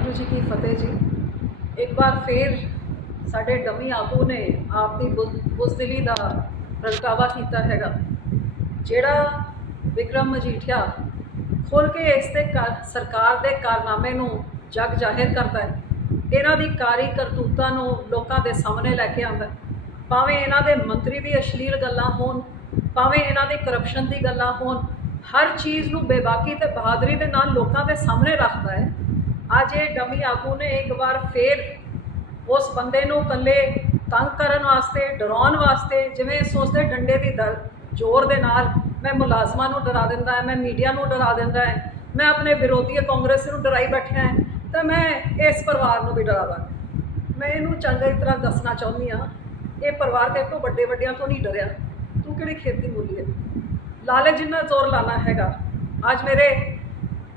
ਵਾਹਿਗੁਰੂ ਜੀ ਕੀ ਫਤਿਹ ਜੀ ਇੱਕ ਵਾਰ ਫੇਰ ਸਾਡੇ ਡਮੀ ਆਪੂ ਨੇ ਆਪ ਦੀ ਦਾ ਪ੍ਰਗਟਾਵਾ ਕੀਤਾ ਹੈਗਾ ਜਿਹੜਾ ਵਿਕਰਮ ਮਜੀਠਿਆ ਖੋਲ ਕੇ ਇਸ ਤੇ ਸਰਕਾਰ ਦੇ ਕਾਰਨਾਮੇ ਨੂੰ ਜਗ ਜਾਹਿਰ ਕਰਦਾ ਹੈ ਇਹਨਾਂ ਦੀ ਕਾਰੀ ਕਰਤੂਤਾਂ ਨੂੰ ਲੋਕਾਂ ਦੇ ਸਾਹਮਣੇ ਲੈ ਕੇ ਆਉਂਦਾ ਭਾਵੇਂ ਇਹਨਾਂ ਦੇ ਮੰਤਰੀ ਦੀ ਅਸ਼ਲੀਲ ਗੱਲਾਂ ਹੋਣ ਭਾਵੇਂ ਇਹਨਾਂ ਦੇ ਕਰਪਸ਼ਨ ਦੀ ਗੱਲਾਂ ਹੋਣ ਹਰ ਚੀਜ਼ ਨੂੰ ਬੇਬਾਕੀ ਤੇ ਬਹਾਦਰੀ ਦੇ ਨਾਲ ਲੋਕਾਂ ਦੇ ਸਾਹਮਣੇ ਰੱਖਦਾ ਹੈ ਅੱਜ ਇਹ ਡਮੀ ਆਗੂ ਨੇ ਇੱਕ ਵਾਰ ਫੇਰ ਉਸ ਬੰਦੇ ਨੂੰ ਕੱਲੇ ਤੰਗ ਕਰਨ ਵਾਸਤੇ ਡਰਾਉਣ ਵਾਸਤੇ ਜਿਵੇਂ ਸੋਚਦੇ ਡੰਡੇ ਦੀ ਦਰ ਜ਼ੋਰ ਦੇ ਨਾਲ ਮੈਂ ਮੁਲਾਜ਼ਮਾਂ ਨੂੰ ਡਰਾ ਦਿੰਦਾ ਹਾਂ ਮੈਂ ਮੀਡੀਆ ਨੂੰ ਡਰਾ ਦਿੰਦਾ ਹਾਂ ਮੈਂ ਆਪਣੇ ਵਿਰੋਧੀ ਕਾਂਗਰਸ ਨੂੰ ਡਰਾਈ ਬੈਠਾ ਹਾਂ ਤਾਂ ਮੈਂ ਇਸ ਪਰਿਵਾਰ ਨੂੰ ਵੀ ਡਰਾਵਾਂ ਮੈਂ ਇਹਨੂੰ ਚੰਗੀ ਤਰ੍ਹਾਂ ਦੱਸਣਾ ਚਾਹੁੰਦੀ ਆ ਇਹ ਪਰਿਵਾਰ ਤੇ ਤੋਂ ਵੱਡੇ ਵੱਡਿਆਂ ਤੋਂ ਨਹੀਂ ਡਰਿਆ ਤੂੰ ਕਿਹੜੀ ਖੇਤੀ ਮੁੱਲੀ ਹੈ ਲਾਲੇ ਜਿੰਨਾ ਜ਼ੋਰ ਲਾਣਾ ਹੈਗਾ ਅੱਜ ਮੇਰੇ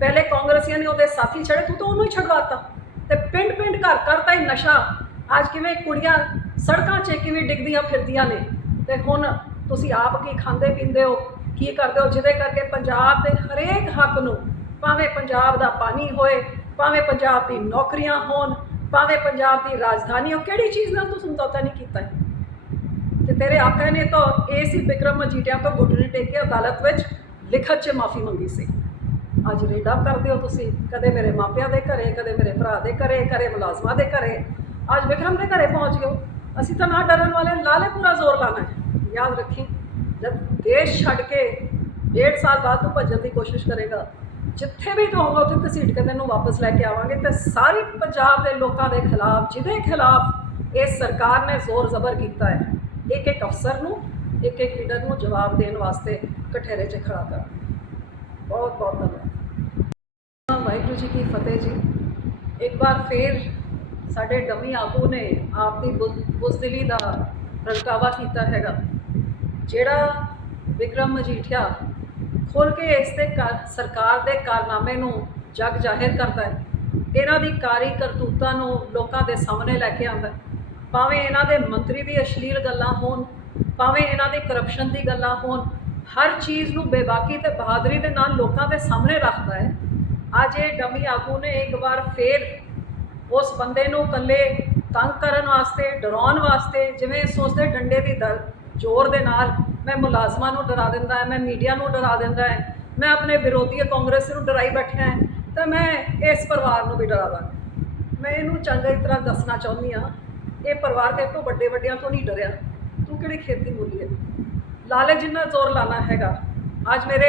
ਪਹਿਲੇ ਕਾਂਗਰਸੀਆਂ ਨੇ ਉਹਦੇ ਸਾਥੀ ਛੜੇ ਤੂੰ ਤਾਂ ਉਹਨੂੰ ਹੀ ਛਡਵਾਤਾ ਤੇ ਪਿੰਡ ਪਿੰਡ ਘਰ ਘਰ ਤਾਂ ਇਹ ਨਸ਼ਾ ਅੱਜ ਕਿਵੇਂ ਕੁੜੀਆਂ ਸੜਕਾਂ 'ਚ ਕਿਵੇਂ ਡਿੱਗਦੀਆਂ ਫਿਰਦੀਆਂ ਨੇ ਤੇ ਹੁਣ ਤੁਸੀਂ ਆਪ ਕੀ ਖਾਂਦੇ ਪੀਂਦੇ ਹੋ ਕੀ ਕਰਦੇ ਹੋ ਜਿਹਦੇ ਕਰਕੇ ਪੰਜਾਬ ਦੇ ਹਰੇਕ ਹੱਕ ਨੂੰ ਭਾਵੇਂ ਪੰਜਾਬ ਦਾ ਪਾਣੀ ਹੋਏ ਭਾਵੇਂ ਪੰਜਾਬ ਦੀ ਨੌਕਰੀਆਂ ਹੋਣ ਭਾਵੇਂ ਪੰਜਾਬ ਦੀ ਰਾਜਧਾਨੀ ਹੋ ਕਿਹੜੀ ਚੀਜ਼ ਨਾਲ ਤੂੰ ਸਮਝੌਤਾ ਨਹੀਂ ਕੀਤਾ ਤੇ ਤੇਰੇ ਆਕਾ ਨੇ ਤਾਂ ਏਸੀ ਵਿਕਰਮ ਮਜੀਟਿਆਂ ਤੋਂ ਗੁੱਟ ਨੇ ਟੇਕੇ ਅਦਾਲਤ ਵਿੱਚ ਲਿਖਤ 'ਚ ਮਾਫੀ ਮੰਗੀ ਸੀ ਅੱਜ ਰੇਡਾ ਕਰਦੇ ਹੋ ਤੁਸੀਂ ਕਦੇ ਮੇਰੇ ਮਾਪਿਆਂ ਦੇ ਘਰੇ ਕਦੇ ਮੇਰੇ ਭਰਾ ਦੇ ਘਰੇ ਕਰੇ ਮੁਲਾਜ਼ਮਾਂ ਦੇ ਘਰੇ ਅੱਜ ਵਿਕਰਮ ਦੇ ਘਰੇ ਪਹੁੰਚ ਗਏ ਅਸੀਂ ਤਾਂ ਨਾ ਡਰਨ ਵਾਲੇ ਲਾਲੇ ਪੂਰਾ ਜ਼ੋਰ ਲਾਣਾ ਹੈ ਯਾਦ ਰੱਖੀ ਜਦ ਦੇਸ਼ ਛੱਡ ਕੇ ਡੇਢ ਸਾਲ ਬਾਅਦ ਤੂੰ ਭੱਜਣ ਦੀ ਕੋਸ਼ਿਸ਼ ਕਰੇਗਾ ਜਿੱਥੇ ਵੀ ਤੂੰ ਹੋਗਾ ਉੱਥੇ ਘਸੀਟ ਕੇ ਤੈਨੂੰ ਵਾਪਸ ਲੈ ਕੇ ਆਵਾਂਗੇ ਤੇ ਸਾਰੀ ਪੰਜਾਬ ਦੇ ਲੋਕਾਂ ਦੇ ਖਿਲਾਫ ਜਿਹਦੇ ਖਿਲਾਫ ਇਸ ਸਰਕਾਰ ਨੇ ਜ਼ੋਰ ਜ਼ਬਰ ਕੀਤਾ ਹੈ ਇੱਕ ਇੱਕ ਅਫਸਰ ਨੂੰ ਇੱਕ ਇੱਕ ਲੀਡਰ ਨੂੰ ਜਵਾਬ ਦੇਣ ਵਾਸਤੇ ਕਠਹਿਰੇ 'ਚ ਖੜਾ ਕਰ ਬਹੁਤ ਬਹੁਤ ਧੰਨਵਾਦ ਵਾਹਿਗੁਰੂ ਜੀ ਕੀ ਫਤਿਹ ਜੀ ਇੱਕ ਵਾਰ ਫੇਰ ਸਾਡੇ ਡਮੀ ਆਪੂ ਨੇ ਆਪ ਦੀ ਦਾ ਪ੍ਰਗਟਾਵਾ ਕੀਤਾ ਹੈਗਾ ਜਿਹੜਾ ਵਿਕਰਮ ਮਜੀਠਿਆ ਖੋਲ ਕੇ ਇਸ ਤੇ ਸਰਕਾਰ ਦੇ ਕਾਰਨਾਮੇ ਨੂੰ ਜਗ ਜਾਹਿਰ ਕਰਦਾ ਹੈ ਇਹਨਾਂ ਦੀ ਕਾਰੀ ਕਰਤੂਤਾਂ ਨੂੰ ਲੋਕਾਂ ਦੇ ਸਾਹਮਣੇ ਲੈ ਕੇ ਆਉਂਦਾ ਭਾਵੇਂ ਇਹਨਾਂ ਦੇ ਮੰਤਰੀ ਵੀ ਅਸ਼ਲੀਲ ਗੱਲਾਂ ਹੋਣ ਭਾਵੇਂ ਇਹਨਾਂ ਦੀ ਕਰਪਸ਼ਨ ਦੀ ਗੱਲਾਂ ਹੋਣ ਹਰ ਚੀਜ਼ ਨੂੰ ਬੇਬਾਕੀ ਤੇ ਬਹਾਦਰੀ ਦੇ ਨਾਲ ਲੋਕਾਂ ਦੇ ਸਾਹਮਣੇ ਰੱਖਦਾ ਹੈ ਅੱਜ ਇਹ ਡਮੀ ਆਗੂ ਨੇ ਇੱਕ ਵਾਰ ਫੇਰ ਉਸ ਬੰਦੇ ਨੂੰ ਕੱਲੇ ਤੰਗ ਕਰਨ ਵਾਸਤੇ ਡਰਾਉਣ ਵਾਸਤੇ ਜਿਵੇਂ ਸੋਚਦੇ ਡੰਡੇ ਦੀ ਦਰ ਜ਼ੋਰ ਦੇ ਨਾਲ ਮੈਂ ਮੁਲਾਜ਼ਮਾਂ ਨੂੰ ਡਰਾ ਦਿੰਦਾ ਹੈ ਮੈਂ ਮੀਡੀਆ ਨੂੰ ਡਰਾ ਦਿੰਦਾ ਹੈ ਮੈਂ ਆਪਣੇ ਵਿਰੋਧੀ ਕਾਂਗਰਸ ਨੂੰ ਡਰਾਈ ਬੈਠਿਆ ਹੈ ਤਾਂ ਮੈਂ ਇਸ ਪਰਿਵਾਰ ਨੂੰ ਵੀ ਡਰਾਵਾਂ ਮੈਂ ਇਹਨੂੰ ਚੰਗੀ ਤਰ੍ਹਾਂ ਦੱਸਣਾ ਚਾਹੁੰਦੀ ਆ ਇਹ ਪਰਿਵਾਰ ਤੇ ਤੋਂ ਵੱਡੇ ਵੱਡਿਆਂ ਤੋਂ ਨਹੀਂ ਡਰਿਆ ਤੂੰ ਕਿਹੜੇ ਖੇਤੀ ਮੂਲੀ ਹੈ ਲਾਲਚ ਜਿੰਨਾ ਜ਼ੋਰ ਲਾਣਾ ਹੈਗਾ ਅੱਜ ਮੇਰੇ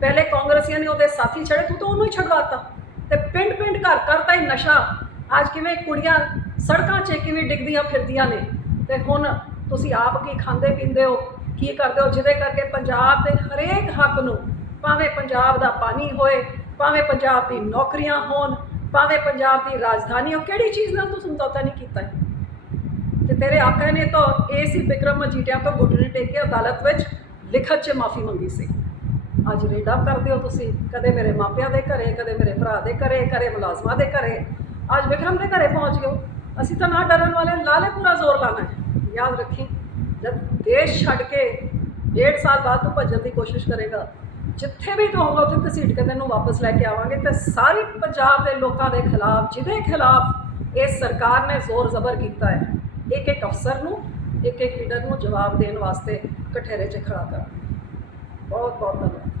ਪਹਿਲੇ ਕਾਂਗਰਸੀਆਂ ਨੇ ਉਹਦੇ ਸਾਥੀ ਛੜੇ ਤੂੰ ਤਾਂ ਉਹਨੂੰ ਹੀ ਛੜਵਾਤਾ ਤੇ ਪਿੰਡ ਪਿੰਡ ਘਰ ਘਰ ਤਾਂ ਇਹ ਨਸ਼ਾ ਅੱਜ ਕਿਵੇਂ ਕੁੜੀਆਂ ਸੜਕਾਂ 'ਚ ਕਿਵੇਂ ਡਿੱਗਦੀਆਂ ਫਿਰਦੀਆਂ ਨੇ ਤੇ ਹੁਣ ਤੁਸੀਂ ਆਪ ਕੀ ਖਾਂਦੇ ਪੀਂਦੇ ਹੋ ਕੀ ਕਰਦੇ ਹੋ ਜਿਹਦੇ ਕਰਕੇ ਪੰਜਾਬ ਦੇ ਹਰੇਕ ਹੱਕ ਨੂੰ ਭਾਵੇਂ ਪੰਜਾਬ ਦਾ ਪਾਣੀ ਹੋਏ ਭਾਵੇਂ ਪੰਜਾਬ ਦੀ ਨੌਕਰੀਆਂ ਹੋਣ ਭਾਵੇਂ ਪੰਜਾਬ ਦੀ ਰਾਜਧਾਨੀ ਹੋ ਕਿਹੜੀ ਚੀਜ਼ ਨਾਲ ਤੂੰ ਸਮਝੌਤਾ ਨਹੀਂ ਕੀਤਾ ਤੇ ਤੇਰੇ ਆਕਾ ਨੇ ਤਾਂ ਏਸੀ ਵਿਕਰਮ ਮਜੀਟਿਆ ਤੋਂ ਗੁੱਟ ਨੇ ਟੇਕ ਕੇ ਅਦਾਲਤ ਵਿੱਚ ਲਿਖਤ 'ਚ ਮਾਫੀ ਮੰਗੀ ਸੀ ਅੱਜ ਰੇਡਾ ਕਰਦੇ ਹੋ ਤੁਸੀਂ ਕਦੇ ਮੇਰੇ ਮਾਪਿਆਂ ਦੇ ਘਰੇ ਕਦੇ ਮੇਰੇ ਭਰਾ ਦੇ ਘਰੇ ਕਰੇ ਮੁਲਾਜ਼ਮਾਂ ਦੇ ਘਰੇ ਅੱਜ ਵਿਕਰਮ ਦੇ ਘਰੇ ਪਹੁੰਚ ਗਏ ਅਸੀਂ ਤਾਂ ਨਾ ਡਰਨ ਵਾਲੇ ਲਾਲੇ ਪੂਰਾ ਜ਼ੋਰ ਲਾਣਾ ਹੈ ਯਾਦ ਰੱਖੀ ਜਦ ਦੇਸ਼ ਛੱਡ ਕੇ 1.5 ਸਾਲ ਬਾਅਦ ਤੂੰ ਭੱਜਣ ਦੀ ਕੋਸ਼ਿਸ਼ ਕਰੇਗਾ ਜਿੱਥੇ ਵੀ ਤੂੰ ਹੋਗਾ ਉੱਥੇ ਘਸੀਟ ਕੇ ਤੈਨੂੰ ਵਾਪਸ ਲੈ ਕੇ ਆਵਾਂਗੇ ਤੇ ਸਾਰੀ ਪੰਜਾਬ ਦੇ ਲੋਕਾਂ ਦੇ ਖਿਲਾਫ ਜਿਹਦੇ ਖਿਲਾਫ ਇਸ ਸਰਕਾਰ ਨੇ ਜ਼ੋਰ ਜ਼ਬਰ ਕੀਤਾ ਹੈ ਇੱਕ ਇੱਕ ਅਫਸਰ ਨੂੰ ਇੱਕ ਇੱਕ ਲੀਡਰ ਨੂੰ ਜਵਾਬ ਦੇਣ ਵਾਸਤੇ ਕਠਹਿਰੇ 'ਚ ਖੜਾ ਕਰ ਬਹੁਤ ਬਹੁਤ ਧੰਨਵਾਦ